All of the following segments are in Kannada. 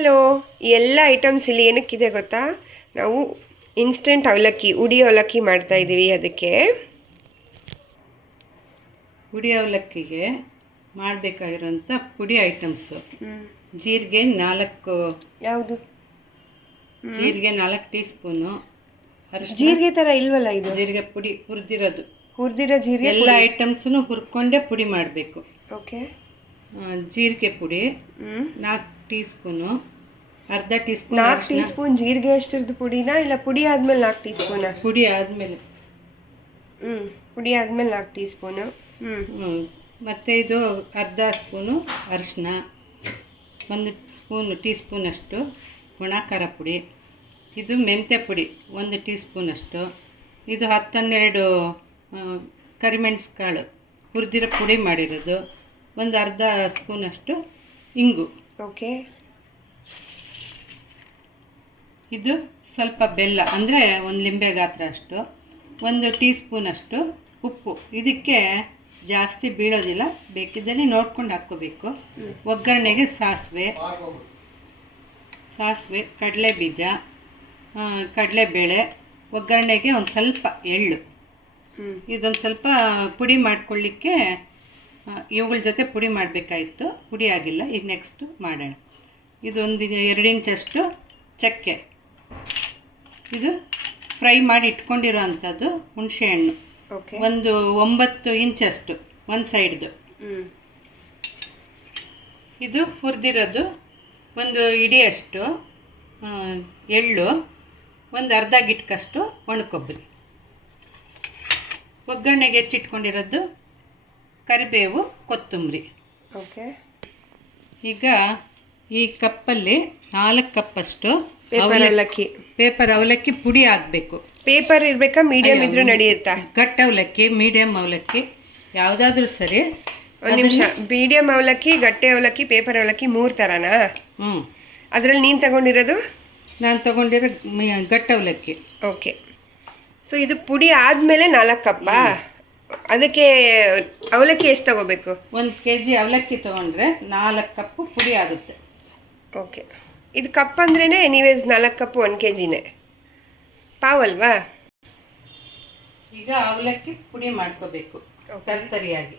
ಹಲೋ, ಈ ಎಲ್ಲ ಐಟಮ್ಸ್ ಇಲ್ಲಿ ಏನಕ್ಕಿದೆ ಗೊತ್ತಾ? ನಾವು ಇನ್ಸ್ಟೆಂಟ್ ಅವಲಕ್ಕಿ, ಉಡಿ ಅವಲಕ್ಕಿ ಮಾಡ್ತಾಯಿದ್ದೀವಿ. ಅದಕ್ಕೆ ಉಡಿ ಅವಲಕ್ಕಿಗೆ ಮಾಡಬೇಕಾಗಿರೋಂಥ ಪುಡಿ ಐಟಮ್ಸು. ಜೀರಿಗೆ 4 ಯಾವುದು? ಜೀರಿಗೆ 4 ಟೀ ಸ್ಪೂನು. ಜೀರಿಗೆ ಥರ ಇಲ್ವಲ್ಲ ಇದು? ಜೀರಿಗೆ ಪುಡಿ ಹುರಿದಿರೋ ಜೀರಿಗೆ. ಎಲ್ಲ ಐಟಮ್ಸನ್ನು ಹುರ್ಕೊಂಡೇ ಪುಡಿ ಮಾಡಬೇಕು. ಓಕೆ. ಜೀರಿಗೆ ಪುಡಿ 4 ಟೀ ಸ್ಪೂನು, ಅರ್ಧ ಟೀ ಸ್ಪೂನ್. 4 ಟೀ ಸ್ಪೂನ್ ಜೀರಿಗೆ ಅಷ್ಟಿರ್ದು ಪುಡಿನಾ, ಇಲ್ಲ ಪುಡಿ ಆದಮೇಲೆ 4 ಟೀ ಸ್ಪೂನಾ? ಪುಡಿ ಆದಮೇಲೆ. ಪುಡಿ ಆದಮೇಲೆ 4 ಟೀ ಸ್ಪೂನು. ಮತ್ತು ಇದು ಅರ್ಧ ಸ್ಪೂನು ಅರಿಶಿನ, 1 ಟೀ ಸ್ಪೂನಷ್ಟು ಒಣ ಖಾರ ಪುಡಿ. ಇದು ಮೆಂತ್ಯ ಪುಡಿ 1 ಟೀ ಸ್ಪೂನಷ್ಟು. ಇದು 10-12 ಕರಿಮೆಣಸು ಕಾಳು ಹುರಿದಿರೋ ಪುಡಿ ಮಾಡಿರೋದು. ಒಂದು ಅರ್ಧ ಸ್ಪೂನಷ್ಟು ಇಂಗು. ಓಕೆ. ಇದು ಸ್ವಲ್ಪ ಬೆಲ್ಲ, ಅಂದರೆ 1 ಲಿಂಬೆ ಗಾತ್ರ ಅಷ್ಟು. 1 ಟೀ ಸ್ಪೂನಷ್ಟು ಉಪ್ಪು. ಇದಕ್ಕೆ ಜಾಸ್ತಿ ಬೀಳೋದಿಲ್ಲ, ಬೇಕಿದ್ದಲ್ಲಿ ನೋಡ್ಕೊಂಡು ಹಾಕ್ಕೋಬೇಕು. ಒಗ್ಗರಣೆಗೆ ಸಾಸಿವೆ, ಕಡಲೆ ಬೀಜ, ಕಡಲೆಬೇಳೆ, ಒಗ್ಗರಣೆಗೆ ಒಂದು ಸ್ವಲ್ಪ ಎಳ್ಳು. ಇದೊಂದು ಸ್ವಲ್ಪ ಪುಡಿ ಮಾಡ್ಕೊಳ್ಳಿಕ್ಕೆ ಇವುಗಳ ಜೊತೆ ಪುಡಿ ಮಾಡಬೇಕಾಯಿತು, ಪುಡಿ ಆಗಿಲ್ಲ. ಈಗ ನೆಕ್ಸ್ಟು ಮಾಡೋಣ. ಇದೊಂದು 2 ಇಂಚಷ್ಟು ಚಕ್ಕೆ. ಇದು ಫ್ರೈ ಮಾಡಿ ಇಟ್ಕೊಂಡಿರೋ ಅಂಥದ್ದು ಹುಣಸೆಹಣ್ಣು. ಒಂದು 9 ಇಂಚಷ್ಟು ಒಂದು ಸೈಡ್ದು. ಇದು ಹುರಿದಿರೋದು 1 ಇಡಿಯಷ್ಟು ಎಳ್ಳು, ಒಂದು ಅರ್ಧ ಗಿಟ್ಕಷ್ಟು ಒಣಕೊಬ್ಬರಿ. ಒಗ್ಗರಣೆಗೆ ಹೆಚ್ಚಿಟ್ಕೊಂಡಿರೋದು ಕರಿಬೇವು, ಕೊತ್ತಂಬರಿ. ಓಕೆ. ಈಗ ಈ ಕಪ್ಪಲ್ಲಿ 4 ಕಪ್ಪಷ್ಟು ಪೇಪರ್ ಅವಲಕ್ಕಿ ಪುಡಿ ಆಗಬೇಕು. ಪೇಪರ್ ಇರಬೇಕಾ? ಮೀಡಿಯಂ ಇದ್ರೂ ನಡೆಯುತ್ತಾ? ಗಟ್ಟ ಅವಲಕ್ಕಿ, ಮೀಡಿಯಂ ಅವಲಕ್ಕಿ ಯಾವುದಾದ್ರೂ ಸರಿ. ಒಂದು ನಿಮಿಷ. ಮೀಡಿಯಂ ಅವಲಕ್ಕಿ, ಗಟ್ಟೆ ಅವಲಕ್ಕಿ, ಪೇಪರ್ ಅವಲಕ್ಕಿ 3 ಥರನಾ? ಅದರಲ್ಲಿ ನೀನು ತಗೊಂಡಿರೋದು? ನಾನು ತಗೊಂಡಿರೋ ಗಟ್ಟ ಅವಲಕ್ಕಿ. ಓಕೆ. ಸೊ ಇದು ಪುಡಿ ಆದಮೇಲೆ 4 ಕಪ್ಪಾ? ಅದಕ್ಕೆ ಅವಲಕ್ಕಿ ಎಷ್ಟು ತಗೋಬೇಕು? 1 kg ಅವಲಕ್ಕಿ ತೊಗೊಂಡ್ರೆ 4 ಕಪ್ಪು ಪುಡಿ ಆಗುತ್ತೆ. ಓಕೆ. ಇದು ಕಪ್ ಅಂದ್ರೇ ಎನಿವೇಸ್ 4 ಕಪ್ಪು 1 kgನೇ ಪಾವಲ್ವಾ? ಈಗ ಅವಲಕ್ಕಿ ಪುಡಿ ಮಾಡ್ಕೋಬೇಕು ತರ್ತರಿಯಾಗಿ.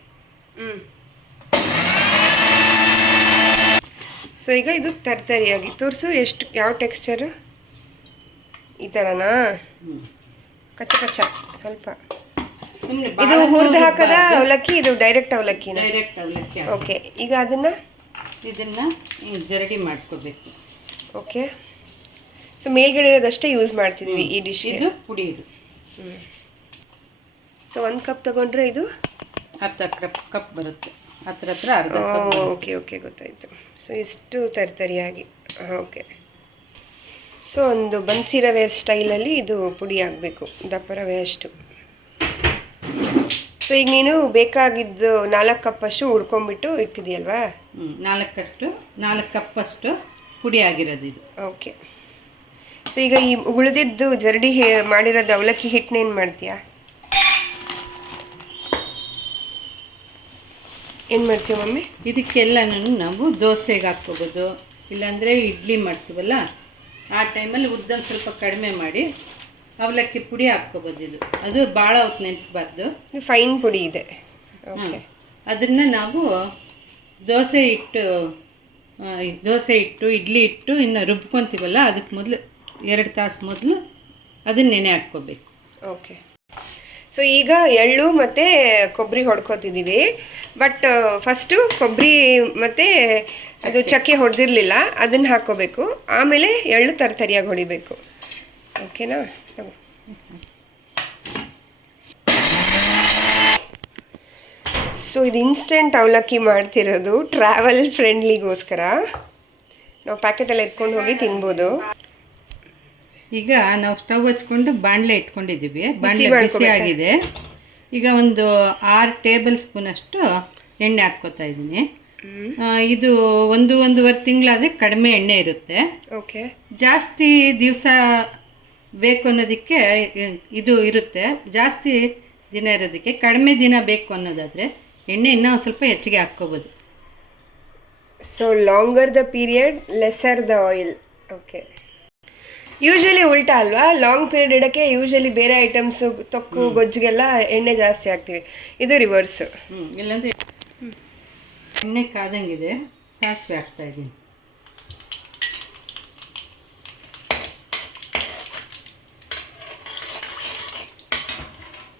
ಸೊ ಈಗ ಇದು ತರ್ತರಿಯಾಗಿ ತೋರಿಸು. ಎಷ್ಟು, ಯಾವ ಟೆಕ್ಸ್ಚರು? ಈ ಥರನಾ? ಕಚ್ಚ ಸ್ವಲ್ಪ. ಇದು ಹುರಿದು ಹಾಕದ ಅವಲಕ್ಕಿ, ಇದು ಡೈರೆಕ್ಟ್ ಅವಲಕ್ಕಿನ? ಡೈರೆಕ್ಟ್ ಅವಲಕ್ಕಿ. ಓಕೆ. ಈಗ ಇದನ್ನು ಹಿಂಗೆ ಜರಡಿ ಮಾಡ್ಕೋಬೇಕು. ಓಕೆ. ಸೊ ಮೇಲ್ಗಡೆ ಇರೋದಷ್ಟೇ ಯೂಸ್ ಮಾಡ್ತಿದ್ದೀವಿ ಈ ಡಿಶ್. ಇದು ಪುಡಿ. ಇದು ಸೊ 1 ಕಪ್ ತಗೊಂಡ್ರೆ ಇದು ಅರ್ಧ ಕಪ್ ಬರುತ್ತೆ. ಹತ್ರ ಅರ್ಧ. ಓಕೆ ಗೊತ್ತಾಯಿತು. ಸೊ ಇಷ್ಟು ತರ್ತರಿಯಾಗಿ. ಓಕೆ. ಸೊ ಒಂದು ಬನ್ಸಿ ರವೆ ಸ್ಟೈಲಲ್ಲಿ ಇದು ಪುಡಿ ಆಗಬೇಕು, ದಪ್ಪ ರವೆ ಅಷ್ಟು. ಸೊ ಈಗ ನೀನು ಬೇಕಾಗಿದ್ದು 4 ಕಪ್ಪಷ್ಟು ಹುಡ್ಕೊಂಡ್ಬಿಟ್ಟು ಇಟ್ಟಿದೆಯಲ್ವಾ? 4 ಕಪ್ಪಷ್ಟು ಪುಡಿ ಆಗಿರೋದು ಇದು. ಓಕೆ. ಸೊ ಈಗ ಈ ಉಳಿದಿದ್ದು ಜರಡಿ ಮಾಡಿರೋದು ಅವಲಕ್ಕಿ ಹಿಟ್ಟನ್ನೇನು ಮಾಡ್ತೀಯಾ? ಏನು ಮಾಡ್ತೀವಿ ಮಮ್ಮಿ? ಇದಕ್ಕೆಲ್ಲನೂ ನಾವು ದೋಸೆಗೆ ಹಾಕ್ಕೋಬೋದು, ಇಲ್ಲಾಂದರೆ ಇಡ್ಲಿ ಮಾಡ್ತೀವಲ್ಲ ಆ ಟೈಮಲ್ಲಿ ಉದ್ದನ್ನು ಸ್ವಲ್ಪ ಕಡಿಮೆ ಮಾಡಿ ಅವಲಕ್ಕಿ ಪುಡಿ ಹಾಕ್ಕೋಬೋದು. ಇದು ಅದು ಭಾಳ ಹೊತ್ತು ನೆನೆಸ್ಬಾರ್ದು, ಫೈನ್ ಪುಡಿ ಇದೆ. ಅದನ್ನು ನಾವು ದೋಸೆ ಇಟ್ಟು ಇಡ್ಲಿ ಇಟ್ಟು ಇನ್ನು ರುಬ್ಕೊತೀವಲ್ಲ, ಅದಕ್ಕೆ ಮೊದಲು 2 ತಾಸು ಮೊದಲು ಅದನ್ನ ನೆನೆ ಹಾಕ್ಕೋಬೇಕು. ಓಕೆ. ಸೊ ಈಗ ಎಳ್ಳು ಮತ್ತು ಕೊಬ್ಬರಿ ಹೊಡ್ಕೊತಿದ್ದೀವಿ. ಬಟ್ ಫಸ್ಟು ಕೊಬ್ಬರಿ ಮತ್ತು ಅದು ಚಕ್ಕೆ ಹೊಡೆದಿರಲಿಲ್ಲ, ಅದನ್ನು ಹಾಕ್ಕೋಬೇಕು. ಆಮೇಲೆ ಎಳ್ಳು ತರ್ತರಿಯಾಗಿ ಹೊಡಿಬೇಕು. ಓಕೆನಾ? ಸೊ ಇದು ಇನ್ಸ್ಟೆಂಟ್ ಅವಲಕ್ಕಿ ಮಾಡ್ತಿರೋದು ಟ್ರಾವೆಲ್ ಫ್ರೆಂಡ್ಲಿಗೋಸ್ಕರ. ನಾವು ಪ್ಯಾಕೆಟಲ್ಲಿ ಎತ್ಕೊಂಡು ಹೋಗಿ ತಿನ್ಬೋದು. ಈಗ ನಾವು ಸ್ಟವ್ ಹಚ್ಕೊಂಡು ಬಾಣಲೆ ಇಟ್ಕೊಂಡಿದ್ದೀವಿ. ಬಾಣಲೆ ಬಿಸಿ ಆಗಿದೆ. ಈಗ ಒಂದು 6 ಟೇಬಲ್ ಸ್ಪೂನಷ್ಟು ಎಣ್ಣೆ ಹಾಕ್ಕೋತಾ ಇದ್ದೀನಿ. ಇದು 1-1.5 ತಿಂಗಳಾದರೆ ಕಡಿಮೆ ಎಣ್ಣೆ ಇರುತ್ತೆ. ಓಕೆ. ಜಾಸ್ತಿ ದಿವಸ ಬೇಕು ಅನ್ನೋದಕ್ಕೆ ಇದು ಇರುತ್ತೆ. ಜಾಸ್ತಿ ದಿನ ಇರೋದಕ್ಕೆ, ಕಡಿಮೆ ದಿನ ಬೇಕು ಅನ್ನೋದಾದರೆ ಎಣ್ಣೆ ಇನ್ನೂ ಒಂದು ಸ್ವಲ್ಪ ಹೆಚ್ಚಿಗೆ ಹಾಕ್ಕೋಬೋದು. So longer the period lesser the oil. Okay, usually ಉಲ್ಟಾ ಅಲ್ವಾ? ಲಾಂಗ್ ಪೀರಿಯಡ್ ಇಡೋಕ್ಕೆ ಯೂಶಲಿ ಬೇರೆ ಐಟಮ್ಸು ತೊಕ್ಕು ಗೊಜ್ಜಿಗೆಲ್ಲ ಎಣ್ಣೆ ಜಾಸ್ತಿ ಹಾಕ್ತೀವಿ, ಇದು ರಿವರ್ಸು. ಇಲ್ಲಾಂದರೆ ಎಣ್ಣೆ ಕಾದಂಗಿದೆ, ಸಾಸಿವೆ ಹಾಕ್ತಾ ಇದ್ದೀನಿ.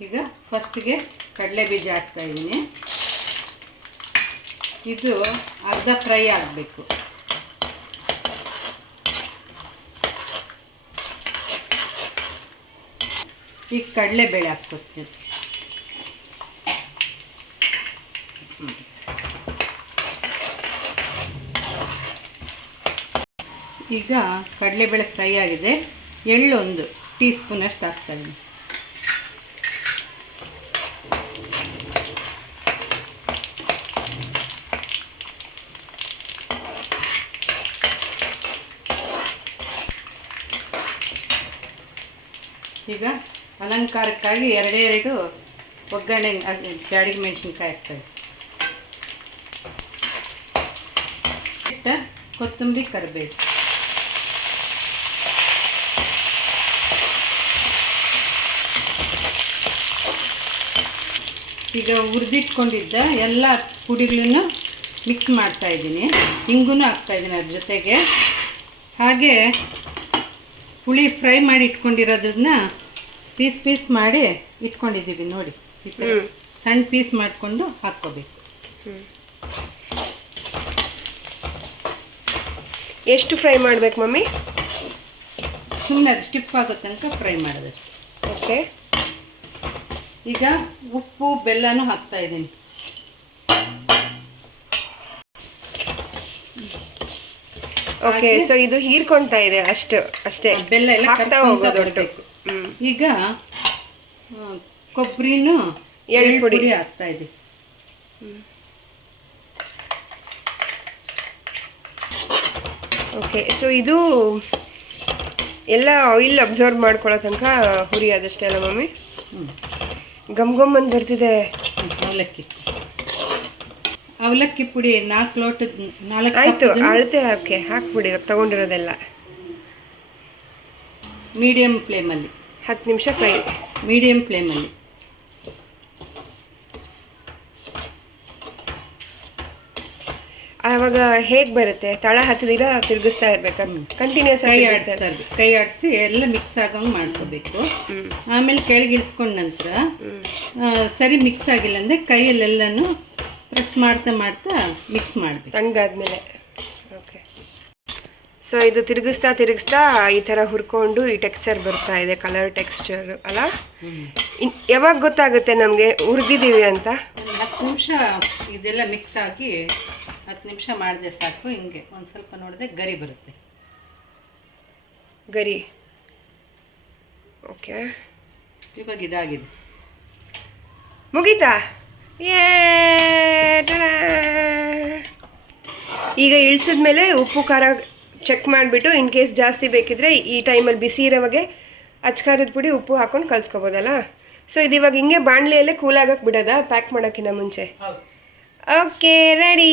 ಈಗ ಫಸ್ಟಿಗೆ ಕಡಲೆ ಬೀಜ ಹಾಕ್ತಾ ಇದ್ದೀನಿ. ಇದು ಅರ್ಧ ಫ್ರೈ ಆಗಬೇಕು. ಈಗ ಕಡಲೆಬೇಳೆ ಹಾಕ್ಕೊಡ್ತೀನಿ. ಈಗ ಕಡಲೆಬೇಳೆ ಫ್ರೈ ಆಗಿದೆ. ಎಳ್ಳು 1 ಟೀ ಸ್ಪೂನಷ್ಟು ಹಾಕ್ತಾಯಿದ್ದೀನಿ. ಈಗ ಅಲಂಕಾರಕ್ಕಾಗಿ 2 ಒಗ್ಗರಣೆ ಬ್ಯಾಡಿಗೆ ಮೆಣಸಿನ್ಕಾಯಿ ಹಾಕ್ತಾರೆ. ಕೊತ್ತಂಬರಿ, ಕರಿಬೇವು. ಈಗ ಹುರಿದಿಟ್ಕೊಂಡಿದ್ದ ಎಲ್ಲ ಪುಡಿಗಳನ್ನು ಮಿಕ್ಸ್ ಮಾಡ್ತಾ ಇದ್ದೀನಿ. ಹಿಂಗೂ ಹಾಕ್ತಾಯಿದ್ದೀನಿ ಅದ್ರ ಜೊತೆಗೆ. ಹಾಗೆ ಹುಳಿ ಫ್ರೈ ಮಾಡಿ ಇಟ್ಕೊಂಡಿರೋದನ್ನ ಪೀಸ್ ಮಾಡಿ ಇಟ್ಕೊಂಡಿದ್ದೀವಿ ನೋಡಿ. ಈ ಥರ ಸಣ್ಣ ಪೀಸ್ ಮಾಡಿಕೊಂಡು ಹಾಕ್ಕೋಬೇಕು. ಎಷ್ಟು ಫ್ರೈ ಮಾಡ್ಬೇಕು ಮಮ್ಮಿ? ಸುಮ್ಮನೆ ಅದು ಸ್ಟಿಫ್ ಆಗೋ ತನಕ ಫ್ರೈ ಮಾಡೋದಷ್ಟು. ಓಕೆ, ಈಗ ಉಪ್ಪು ಬೆಲ್ಲನೂ ಹಾಕ್ತಾ ಇದ್ದೀನಿ. ಓಕೆ, ಸೊ ಇದು ಹೀರ್ಕೊಂತಾ ಇದೆ ಅಷ್ಟೇ. ಬೆಲ್ಲ ಎಲ್ಲ ಹಾಕ್ತಾ ಹೋಗೋದು. ಈಗ ಕೊಬ್ಬರಿನೂ ಎಳ್ಳು ಪುಡಿ ಹಾಕ್ತಾ ಇದ್ದೀವಿ. ಓಕೆ, ಸೊ ಇದು ಎಲ್ಲ ಆಯಿಲ್ ಅಬ್ಸರ್ವ್ ಮಾಡ್ಕೊಳ್ಳೋ ತನಕ ಹುರಿ ಅದಷ್ಟೇ ಅಲ್ಲ ಮಮ್ಮಿ? ಗಮ್ ಅಂತ ಬರ್ತಿದೆ. ಅವಲಕ್ಕಿ ಪುಡಿ 4 ಲೋಟದ 4 ಆಯಿತು, ಅಳತೆ ಹಾಕ್ಬಿಡಿ ತಗೊಂಡಿರೋದೆಲ್ಲ. ಮೀಡಿಯಮ್ ಫ್ಲೇಮಲ್ಲಿ 10 ನಿಮಿಷ ಫ್ರೈ. ಮೀಡಿಯಮ್ ಫ್ಲೇಮಲ್ಲಿ. ಆವಾಗ ಹೇಗೆ ಬರುತ್ತೆ? ತಳ ಹತ್ತದಿರ ತಿರುಗಿಸ್ತಾ ಇರ್ಬೇಕಾ? ಕಂಟಿನ್ಯೂಸ್ ಕೈ ಆಡಿಸಿ ಎಲ್ಲ ಮಿಕ್ಸ್ ಆಗೋಂಗೆ ಮಾಡ್ಕೋಬೇಕು. ಆಮೇಲೆ ಕೆಳಗೆ ಇಳಿಸ್ಕೊಂಡ ನಂತರ ಸರಿ ಮಿಕ್ಸ್ ಆಗಿಲ್ಲ ಅಂದರೆ ಕೈಯಲ್ಲೆಲ್ಲನೂ ಪ್ರೆಸ್ ಮಾಡ್ತಾ ಮಿಕ್ಸ್ ಮಾಡಬೇಕು ತಣ್ಣಗಾದ್ಮೇಲೆ. ಓಕೆ, ಸೊ ಇದು ತಿರುಗಿಸ್ತಾ ಈ ಥರ ಹುರ್ಕೊಂಡು ಈ ಟೆಕ್ಸ್ಚರ್ ಬರ್ತಾ ಇದೆ, ಕಲರ್ ಟೆಕ್ಸ್ಚರ್ ಅಲ್ಲ? ಯಾವಾಗ ಗೊತ್ತಾಗುತ್ತೆ ನಮಗೆ ಹುರಿದಿದ್ದೀವಿ ಅಂತ? 10 ನಿಮಿಷ ಇದೆಲ್ಲ ಮಿಕ್ಸ್ ಆಗಿ 10 ನಿಮಿಷ ಮಾಡಿದೆ ಸಾಕು. ಹಿಂಗೆ ಒಂದು ಸ್ವಲ್ಪ ನೋಡಿದೆ ಗರಿ ಬರುತ್ತೆ. ಗರಿ. ಓಕೆ, ಇವಾಗ ಇದಾಗಿದೆ. ಮುಗೀತಾ? ಈಗ ಇಳಿಸಿದ್ಮೇಲೆ ಉಪ್ಪು ಖಾರ ಚೆಕ್ ಮಾಡಿಬಿಟ್ಟು ಇನ್ ಕೇಸ್ ಜಾಸ್ತಿ ಬೇಕಿದ್ರೆ ಈ ಟೈಮಲ್ಲಿ ಬಿಸಿ ಇರೋವಾಗೆ ಅಚ್ಕಾರದ ಪುಡಿ ಉಪ್ಪು ಹಾಕ್ಕೊಂಡು ಕಲ್ಸ್ಕೊಬೋದಲ್ಲ? ಸೊ ಇದು ಇವಾಗ ಹಿಂಗೆ ಬಾಣಲೆಯಲ್ಲೇ ಕೂಲಾಗಕ್ಕೆ ಬಿಡೋದಾ ಪ್ಯಾಕ್ ಮಾಡೋಕ್ಕಿಂತ ಮುಂಚೆ? Okay, ready.